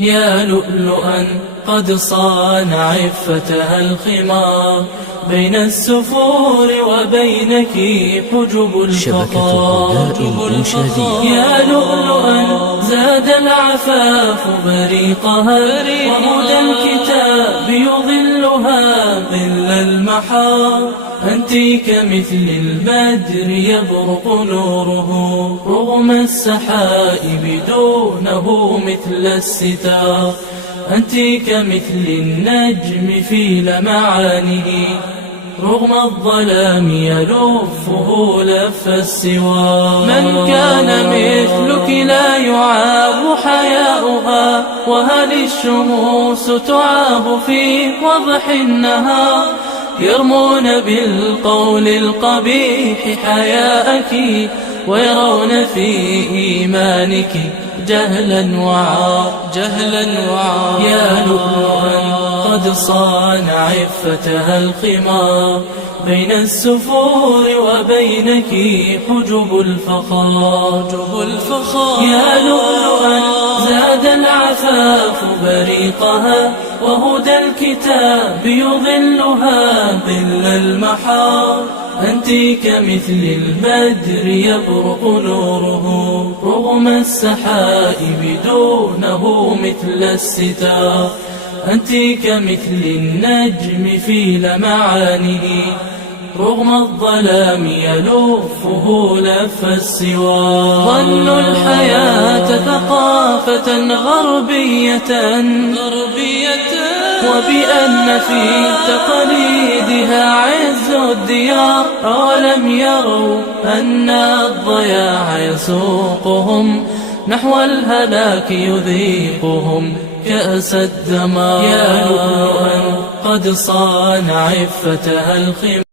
يا لؤلؤا قد صان عفتها الخمار، بين السفور وبينك حجب الفخار. يا لؤلؤا زاد العفاف بريقها، وهدى الكتاب يظلها ظل المحار. أنت كمثل البدر يبرق نوره رغم السحائب، دونه مثل الستار. أنت كمثل النجم في لمعانه، رغم الظلام يلفه لف السوار. من كان مثلك لا يعاب حياؤها، وهل الشموس تعاب في وضح النهار؟ يرمون بالقول القبيح حياءك، ويرون في إيمانك جهلا وعار. يا لؤلؤا قد صان عفتها الخمار، بين السفور وبينك حجب الفخار. يا لؤلؤا زاد العفاف بريقها، وهدى الكتاب يظلها ظل المحار. أنت كمثل البدر يبرق نوره رغم السحائب، دونه مثل الستار. أنت كمثل النجم في لمعانه، رغم الظلام يلفه لف السوار. ظنوا الحياة ثقافة غربية، وبأن في تقاليدها عز الديار. أولم يروا أن الضياع يسوقهم نحو الهلاك، يذيقهم كأس الدمار. يا لؤلؤا قد صان عفتها الخمار.